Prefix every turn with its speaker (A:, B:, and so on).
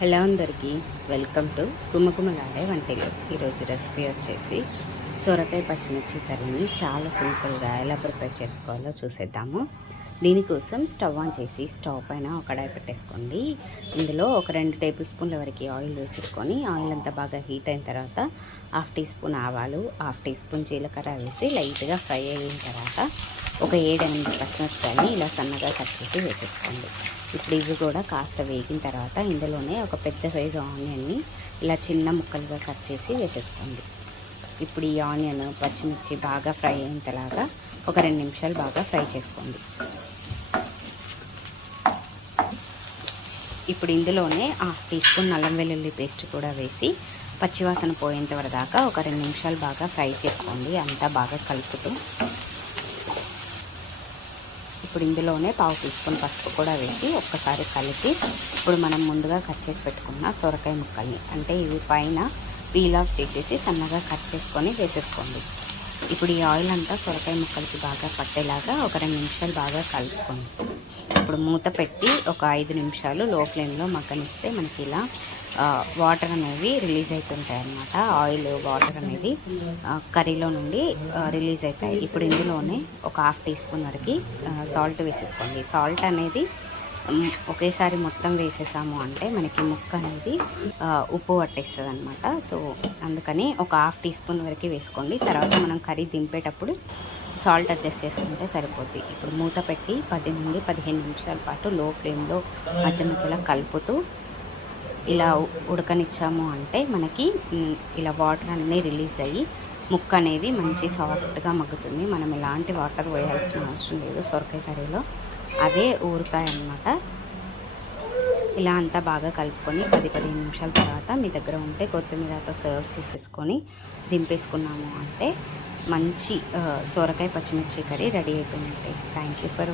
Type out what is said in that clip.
A: Hello అందరికీ welcome to గుమ్మగుమ్మలాడే వంటలు. ఈరోజు రెసిపీ వచ్చేసి సొరకాయ పచ్చిమిర్చి కర్రీని చాలా సింపుల్గా ఎలా ప్రిపేర్ చేసుకోవాలో చూసేద్దాము. దీనికోసం స్టవ్ ఆన్ చేసి స్టవ్ పైన ఒక కడాయి పెట్టేసుకోండి. ఇందులో ఒక రెండు టేబుల్ స్పూన్ల వరకు ఆయిల్ వేసేసుకొని ఆయిల్ అంతా బాగా హీట్ అయిన తర్వాత హాఫ్ టీ స్పూన్ ఆవాలు హాఫ్ టీ స్పూన్ జీలకర్ర వేసి లైట్గా ఫ్రై అయిన తర్వాత ఒక ఏడెనిమిది పచ్చిమిరపకాయలని ఇలా సన్నగా కట్ చేసి వేసేసుకోండి. ఇప్పుడు ఇవి కూడా కాస్త వేగిన తర్వాత ఇందులోనే ఒక పెద్ద సైజు ఆనియన్ని ఇలా చిన్న ముక్కలుగా కట్ చేసి వేసేసుకోండి. ఇప్పుడు ఈ ఆనియన్ పచ్చిమిర్చి బాగా ఫ్రై అయిన తర్వాత ఒక రెండు నిమిషాలు బాగా ఫ్రై చేసుకోండి. ఇప్పుడు ఇందులోనే హాఫ్ టీ స్పూన్ నల్లం వెల్లుల్లి పేస్ట్ కూడా వేసి పచ్చివాసన పోయేంత వరకు దాకా ఒక రెండు నిమిషాలు బాగా ఫ్రై చేసుకోండి. అంతా బాగా కలుపుతూ. ఇప్పుడు ఇందులోనే పావు టీ స్పూన్ పసుపు కూడా వేసి ఒక్కసారి కలిపి ఇప్పుడు మనం ముందుగా కట్ చేసి పెట్టుకున్న సొరకాయ ముక్కల్ని అంటే ఇవి పైన పీల్ ఆఫ్ చేసేసి సన్నగా కట్ చేసుకొని వేసేసుకోండి. ఇప్పుడు ఈ ఆయిల్ అంతా సొరకాయ ముక్కలకి బాగా పట్టేలాగా ఒక రెండు నిమిషాలు బాగా కలుపుకోండి. ఇప్పుడు మూత పెట్టి ఒక ఐదు నిమిషాలు లో ఫ్లేమ్లో మగ్గనిస్తే మనకి ఇలా వాటర్ అనేవి రిలీజ్ అవుతుంటాయి అన్నమాట. ఆయిల్ వాటర్ అనేది కర్రీలో నుండి రిలీజ్ అవుతాయి. ఇప్పుడు ఇందులోనే ఒక హాఫ్ టీ స్పూన్ వరకు సాల్ట్ వేసేసుకోండి. సాల్ట్ అనేది ఒకేసారి మొత్తం వేసేసాము అంటే మనకి ముక్క అనేది ఉప్పు పట్టేస్తుంది అనమాట సో అందుకని ఒక హాఫ్ టీ స్పూన్ వరకు వేసుకోండి. తర్వాత మనం కర్రీ దింపేటప్పుడు సాల్ట్ అడ్జస్ట్ చేసుకుంటే సరిపోద్ది. ఇప్పుడు మూత పెట్టి పది నుండి పదిహేను నిమిషాల పాటు లో ఫ్లేమ్లో మధ్య మధ్యలో కలుపుతూ ఇలా ఉడకనిచ్చాము అంటే మనకి ఇలా వాటర్ అన్నీ రిలీజ్ అయ్యి ముక్క అనేది మంచి సాఫ్ట్గా మగ్గుతుంది. మనం ఎలాంటి వాటర్ వేయాల్సిన అవసరం లేదు సొరకాయ కర్రీలో. అవే ఊరుతాయి అన్నమాట ఇలా అంతా బాగా కలుపుకొని పది పదిహేను నిమిషాల తర్వాత మీ దగ్గర ఉంటే కొత్తిమీరతో సర్వ్ చేసేసుకొని దింపేసుకున్నాము అంటే మంచి సొరకాయ పచ్చిమిర్చి కర్రీ రెడీ అయిపోయినట్టే థ్యాంక్ యూ ఫర్